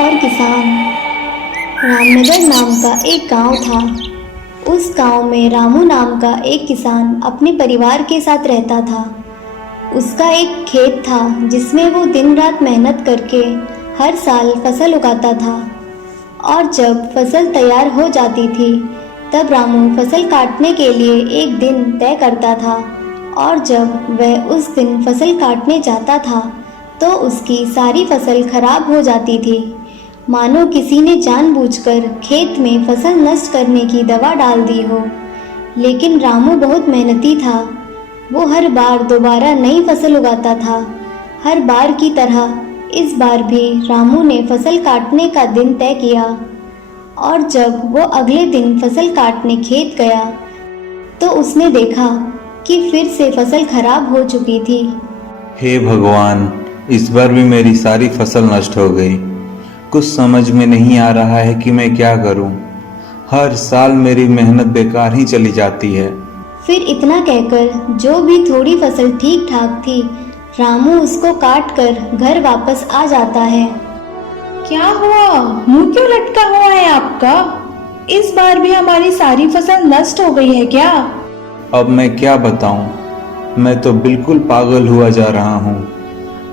और किसान। रामनगर नाम का एक गांव था। उस गांव में रामू नाम का एक किसान अपने परिवार के साथ रहता था। उसका एक खेत था जिसमें वो दिन रात मेहनत करके हर साल फसल उगाता था। और जब फसल तैयार हो जाती थी तब रामू फसल काटने के लिए एक दिन तय करता था। और जब वह उस दिन फसल काटने जाता था तो उसकी सारी फसल खराब हो जाती थी, मानो किसी ने जानबूझकर खेत में फसल नष्ट करने की दवा डाल दी हो। लेकिन रामू बहुत मेहनती था। वो हर बार दोबारा नई फसल उगाता था। हर बार की तरह इस बार भी रामू ने फसल काटने का दिन तय किया। और जब वो अगले दिन फसल काटने खेत गया तो उसने देखा कि फिर से फसल खराब हो चुकी थी। हे भगवान, इस बार भी मेरी सारी फसल नष्ट हो गई। कुछ समझ में नहीं आ रहा है कि मैं क्या करूं। हर साल मेरी मेहनत बेकार ही चली जाती है। फिर इतना कहकर जो भी थोड़ी फसल ठीक ठाक थी, रामू उसको काट कर घर वापस आ जाता है। क्या हुआ? मुंह क्यों लटका हुआ है आपका? इस बार भी हमारी सारी फसल नष्ट हो गई है क्या? अब मैं क्या बताऊं? मैं तो बिल्कुल पागल हुआ जा रहा हूं।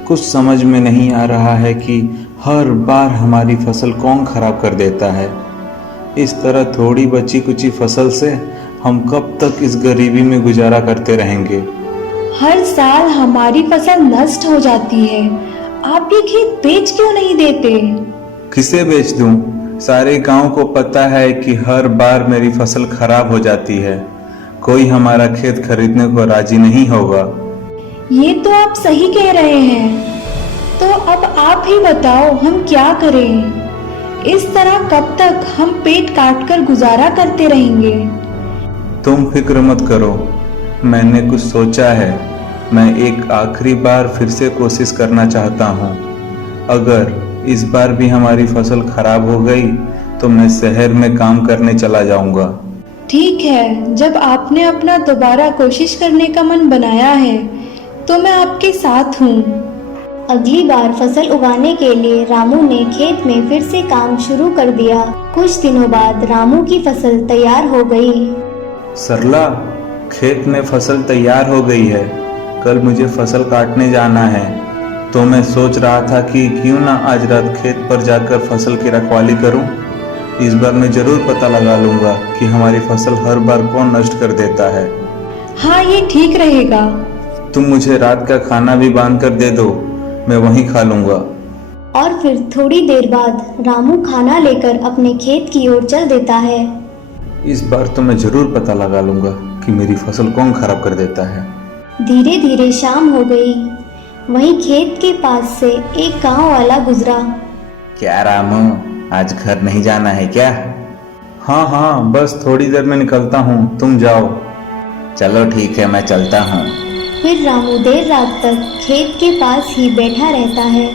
कुछ समझ में नहीं आ रहा है कि हर बार हमारी फसल कौन खराब कर देता है। इस तरह थोड़ी बची कुची फसल से हम कब तक इस गरीबी में गुजारा करते रहेंगे। हर साल हमारी फसल नष्ट हो जाती है। आप ये खेत बेच क्यों नहीं देते? किसे बेच दूं? सारे गांव को पता है कि हर बार मेरी फसल खराब हो जाती है। कोई हमारा खेत खरीदने को राजी नहीं होगा। ये तो आप सही कह रहे हैं। तो अब आप ही बताओ हम क्या करें? इस तरह कब तक हम पेट काट कर गुजारा करते रहेंगे? तुम फिक्र मत करो, मैंने कुछ सोचा है। मैं एक आखिरी बार फिर से कोशिश करना चाहता हूँ। अगर इस बार भी हमारी फसल खराब हो गई तो मैं शहर में काम करने चला जाऊंगा। ठीक है, जब आपने अपना दोबारा कोशिश करने का मन बनाया है तो मैं आपके साथ हूँ। अगली बार फसल उगाने के लिए रामू ने खेत में फिर से काम शुरू कर दिया। कुछ दिनों बाद रामू की फसल तैयार हो गई। सरला, खेत में फसल तैयार हो गई है। कल मुझे फसल काटने जाना है, तो मैं सोच रहा था कि क्यों ना आज रात खेत पर जाकर फसल की रखवाली करूं। इस बार मैं जरूर पता लगा लूंगा कि हमारी फसल हर बार कौन नष्ट कर देता है। हाँ, ये ठीक रहेगा। तुम मुझे रात का खाना भी बांध कर दे दो, मैं वहीं खा लूंगा। और फिर थोड़ी देर बाद रामू खाना लेकर अपने खेत की ओर चल देता है। इस बार तो मैं जरूर पता लगा लूंगा कि मेरी फसल कौन खराब कर देता है। धीरे धीरे शाम हो गई। वहीं खेत के पास से एक गांव वाला गुजरा। क्या रामू, आज घर नहीं जाना है क्या? हाँ हाँ, बस थोड़ी देर में निकलता हूँ, तुम जाओ। चलो ठीक है, मैं चलता हूँ। फिर रामू देर रात तक खेत के पास ही बैठा रहता है।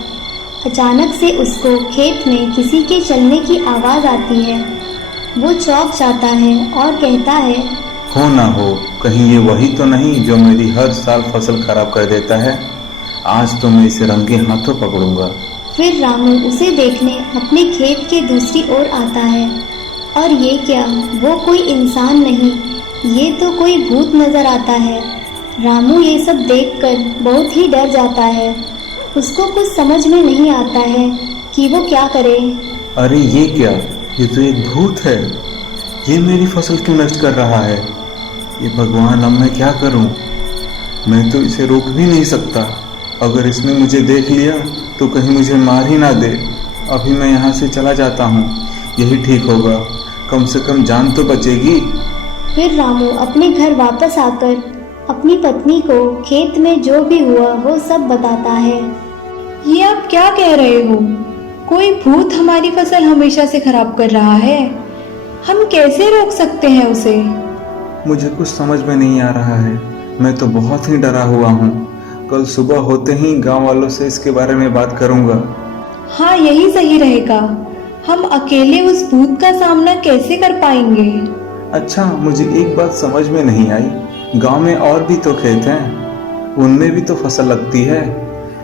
अचानक से उसको खेत में किसी के चलने की आवाज़ आती है। वो चौंक जाता है और कहता है, हो ना हो, कहीं ये वही तो नहीं जो मेरी हर साल फसल खराब कर देता है। आज तो मैं इसे रंगे हाथों पकड़ूंगा। फिर रामू उसे देखने अपने खेत के दूसरी ओर आता है। और ये क्या, वो कोई इंसान नहीं, ये तो कोई भूत नजर आता है। रामू ये सब देखकर बहुत ही डर जाता है। उसको कुछ समझ में नहीं आता है कि वो क्या करे। अरे ये क्या, ये तो एक भूत है। ये मेरी फसल क्यों नष्ट कर रहा है? ये भगवान, अब मैं क्या करूं? मैं तो इसे रोक भी नहीं सकता। अगर इसने मुझे देख लिया तो कहीं मुझे मार ही ना दे। अभी मैं यहाँ से चला जाता हूँ, यही ठीक होगा। कम से कम जान तो बचेगी। फिर रामू अपने घर वापस आकर अपनी पत्नी को खेत में जो भी हुआ वो सब बताता है। ये आप क्या कह रहे हो? कोई भूत हमारी फसल हमेशा से खराब कर रहा है। हम कैसे रोक सकते हैं उसे? मुझे कुछ समझ में नहीं आ रहा है। मैं तो बहुत ही डरा हुआ हूँ। कल सुबह होते ही गांव वालों से इसके बारे में बात करूंगा। हाँ, यही सही रहेगा। हम अकेले उस भूत का सामना कैसे कर पाएंगे? अच्छा, मुझे एक बात समझ में नहीं आई। गांव में और भी तो खेत हैं, उनमें भी तो फसल लगती है,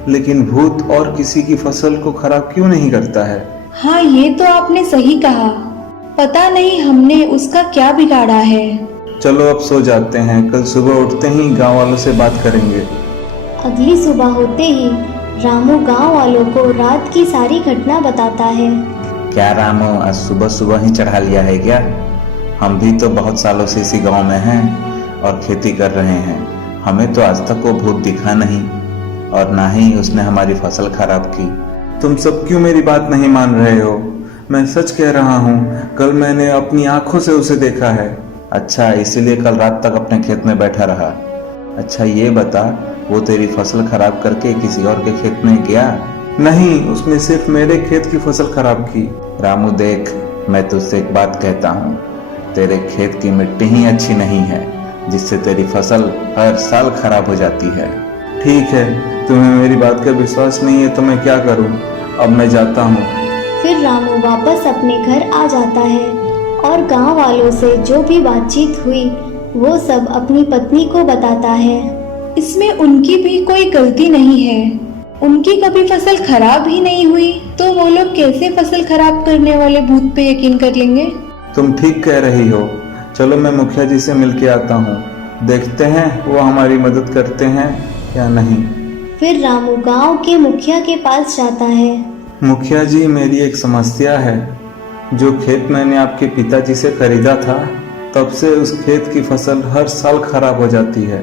लेकिन भूत और किसी की फसल को खराब क्यों नहीं करता है? हाँ, ये तो आपने सही कहा। पता नहीं हमने उसका क्या बिगाड़ा है। चलो अब सो जाते हैं, कल सुबह उठते ही गांव वालों से बात करेंगे। अगली सुबह होते ही रामू गांव वालों को रात की सारी घटना बताता है। क्या रामू, आज सुबह सुबह ही चढ़ा लिया है क्या? हम भी तो बहुत सालों से इसी गांव में हैं और खेती कर रहे हैं। हमें तो आज तक वो भूत दिखा नहीं और ना ही उसने हमारी फसल खराब की। तुम सब क्यों मेरी बात नहीं मान रहे हो? मैं सच कह रहा हूँ, कल मैंने अपनी आंखों से उसे देखा है। अच्छा, इसीलिए कल रात तक अपने खेत में बैठा रहा। अच्छा ये बता, वो तेरी फसल खराब करके किसी और के खेत में गया? नहीं, उसने सिर्फ मेरे खेत की फसल खराब की। रामू देख, मैं तुझसे एक बात कहता हूँ, तेरे खेत की मिट्टी ही अच्छी नहीं है, जिससे तेरी फसल हर साल खराब हो जाती है। ठीक है, तुम्हें मेरी बात का विश्वास नहीं है तो मैं क्या करूँ? अब मैं जाता हूँ। फिर रामू वापस अपने घर आ जाता है और गांव वालों से जो भी बातचीत हुई वो सब अपनी पत्नी को बताता है। इसमें उनकी भी कोई गलती नहीं है। उनकी कभी फसल खराब ही नहीं हुई, तो वो लोग कैसे फसल खराब करने वाले भूत पे यकीन कर लेंगे? तुम ठीक कह रही हो। चलो मैं मुखिया जी से मिल के आता हूँ, देखते हैं वो हमारी मदद करते हैं या नहीं। फिर रामू गांव के मुखिया के पास जाता है। मुखिया जी, मेरी एक समस्या है। जो खेत मैंने आपके पिताजी से खरीदा था, तब से उस खेत की फसल हर साल खराब हो जाती है।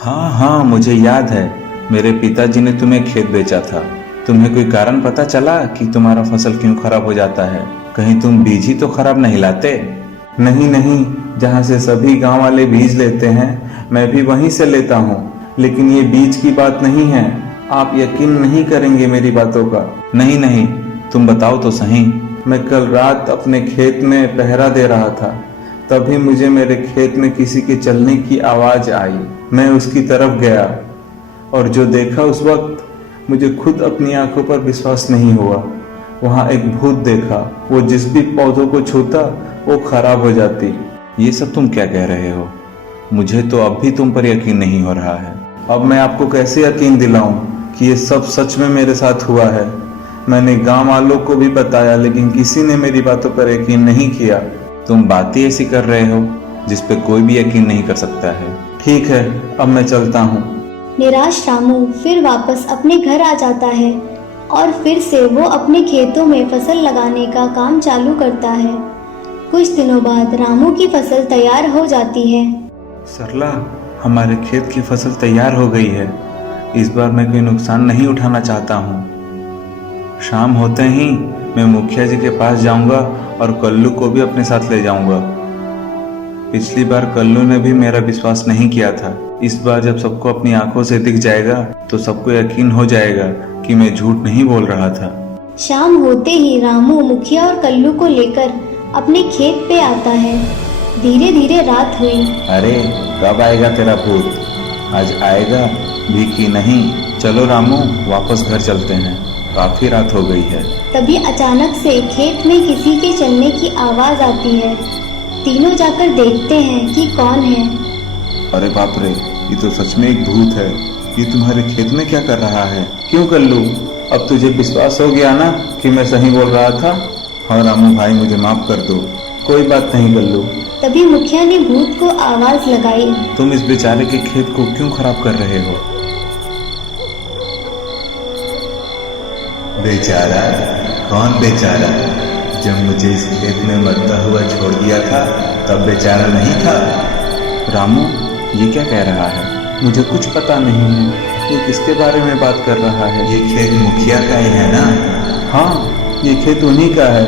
हाँ हाँ, मुझे याद है, मेरे पिताजी ने तुम्हें खेत बेचा था। तुम्हें कोई कारण पता चला कि तुम्हारा फसल क्यों खराब हो जाता है? कहीं तुम बीज ही तो खराब नहीं लाते? नहीं नहीं, जहाँ से सभी गांव वाले बीज लेते हैं मैं भी वहीं से लेता हूँ, लेकिन ये बीज की बात नहीं है। आप यकीन नहीं करेंगे मेरी बातों का। नहीं नहीं, तुम बताओ तो सही। मैं कल रात अपने खेत में पहरा दे रहा था, तभी मुझे मेरे खेत में किसी के चलने की आवाज आई। मैं उसकी तरफ गया और जो देखा उस वक्त मुझे खुद अपनी आंखों पर विश्वास नहीं हुआ। वहाँ एक भूत देखा, वो जिस भी पौधों को छूता वो खराब हो जाती। ये सब तुम क्या कह रहे हो? मुझे तो अब भी तुम पर यकीन नहीं हो रहा है। अब मैं आपको कैसे यकीन दिलाऊं कि ये सब सच में मेरे साथ हुआ है? मैंने गांव वालों को भी बताया, लेकिन किसी ने मेरी बातों पर यकीन नहीं किया। तुम बातें ऐसी कर रहे हो जिस पे कोई भी यकीन नहीं कर सकता है। ठीक है, अब मैं चलता हूँ। निराश रामू फिर वापस अपने घर आ जाता है और फिर से वो अपने खेतों में फसल लगाने का काम चालू करता है। कुछ दिनों बाद रामू की फसल तैयार हो जाती है। सरला, हमारे खेत की फसल तैयार हो गई है। इस बार मैं कोई नुकसान नहीं उठाना चाहता हूँ। शाम होते ही मैं मुखिया जी के पास जाऊंगा और कल्लू को भी अपने साथ ले जाऊंगा। पिछली बार कल्लू ने भी मेरा विश्वास नहीं किया था। इस बार जब सबको अपनी आंखों से दिख जाएगा तो सबको यकीन हो जाएगा कि मैं झूठ नहीं बोल रहा था। शाम होते ही रामू मुखिया और कल्लू को लेकर अपने खेत पे आता है। धीरे धीरे रात हुई। अरे कब आएगा तेरा भूत? आज आएगा भी कि नहीं? चलो रामू, वापस घर चलते हैं, काफी रात हो गई है। तभी अचानक से खेत में किसी के चलने की आवाज आती है। तीनों जाकर देखते हैं कि कौन है। अरे बाप रे, ये तो सच में एक भूत है। ये तुम्हारे खेत में क्या कर रहा है? क्यों कल्लू, अब तुझे विश्वास हो गया ना कि मैं सही बोल रहा था? हाँ रामू भाई, मुझे माफ कर दो। कोई बात नहीं कल्लू। तभी मुखिया ने भूत को आवाज लगाई। तुम इस बेचारे के खेत को क्यों खराब कर रहे हो? बेचारा? कौन बेचारा? जब मुझे इस खेत में मरता हुआ छोड़ दिया था तब बेचारा नहीं था। रामू, ये क्या कह रहा है? मुझे कुछ पता नहीं है। ये किसके बारे में बात कर रहा है? ये खेत मुखिया का ही है ना? हाँ, ये खेत उन्हीं का है,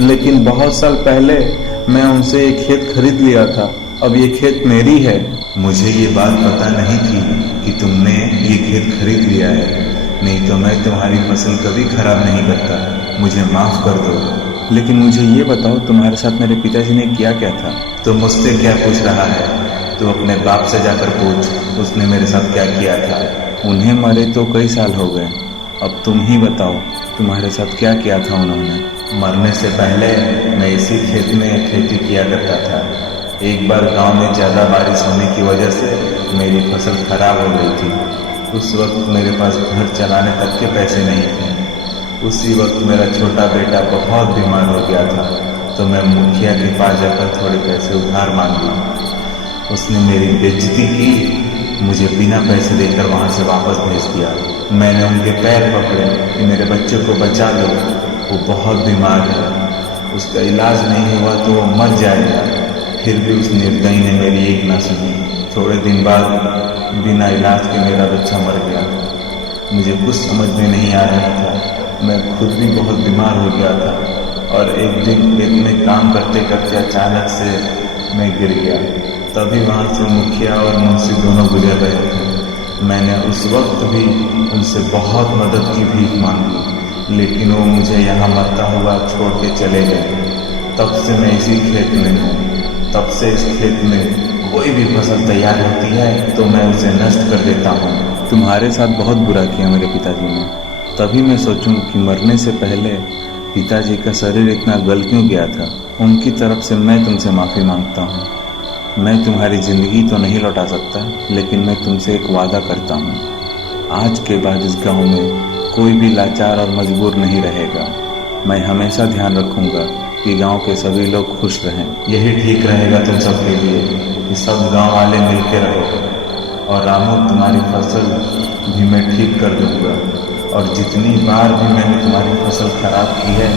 लेकिन बहुत साल पहले मैं उनसे ये खेत खरीद लिया था। अब ये खेत मेरी है। मुझे ये बात पता नहीं थी कि तुमने ये खेत खरीद लिया है, नहीं तो मैं तुम्हारी फसल कभी खराब नहीं करता। मुझे माफ कर दो। लेकिन मुझे ये बताओ, तुम्हारे साथ मेरे पिताजी ने किया क्या था? तुम मुझसे क्या पूछ रहा है? तुम अपने बाप से जाकर पूछ, उसने मेरे साथ क्या किया था। उन्हें मरे तो कई साल हो गए, अब तुम ही बताओ तुम्हारे साथ क्या किया था उन्होंने? मरने से पहले मैं इसी खेत में खेती किया करता था। एक बार गांव में ज़्यादा बारिश होने की वजह से मेरी फसल खराब हो गई थी। उस वक्त मेरे पास घर चलाने तक के पैसे नहीं थे। उसी वक्त मेरा छोटा बेटा बहुत बीमार हो गया था, तो मैं मुखिया के पास जाकर थोड़े पैसे उधार मांग ली। उसने मेरी बेइज्जती की, मुझे बिना पैसे देकर वहाँ से वापस भेज दिया। मैंने उनके पैर पकड़े कि मेरे बच्चे को बचा लो, वो बहुत बीमार है, उसका इलाज नहीं हुआ तो वो मर जाएगा। फिर भी उस निर्दयी ने मेरी एक ना सुनी। थोड़े दिन बाद बिना इलाज के मेरा बच्चा मर गया। मुझे कुछ समझ में नहीं आ रहा था, मैं खुद भी बहुत बीमार हो गया था और एक दिन खेत में काम करते करते अचानक से मैं गिर गया। तभी वहाँ से मुखिया और मुंशी दोनों गुजर रहे थे। मैंने उस वक्त भी उनसे बहुत मदद की भीख मांगी, लेकिन वो मुझे यहाँ मरता हुआ छोड़ के चले गए। तब से मैं इसी खेत में हूँ। तब से इस खेत में कोई भी फसल तैयार होती है तो मैं उसे नष्ट कर देता हूँ। तुम्हारे साथ बहुत बुरा किया मेरे पिताजी ने, तभी मैं सोचूं कि मरने से पहले पिताजी का शरीर इतना गल क्यों गया था। उनकी तरफ से मैं तुमसे माफ़ी मांगता हूँ। मैं तुम्हारी ज़िंदगी तो नहीं लौटा सकता, लेकिन मैं तुमसे एक वादा करता हूँ, आज के बाद इस गांव में कोई भी लाचार और मजबूर नहीं रहेगा। मैं हमेशा ध्यान रखूँगा कि गांव के सभी लोग खुश रहें। यही ठीक रहेगा तुम सबके लिए कि सब गांव वाले मिलके रहो। और रामू, तुम्हारी फसल भी मैं ठीक कर दूंगा, और जितनी बार भी मैंने तुम्हारी फसल खराब की है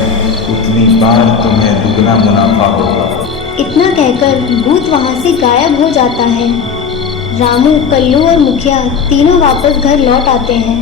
उतनी बार तुम्हें दुगना मुनाफा होगा। इतना कहकर भूत वहाँ से गायब हो जाता है। रामू, कल्लू और मुखिया तीनों वापस घर लौट आते हैं।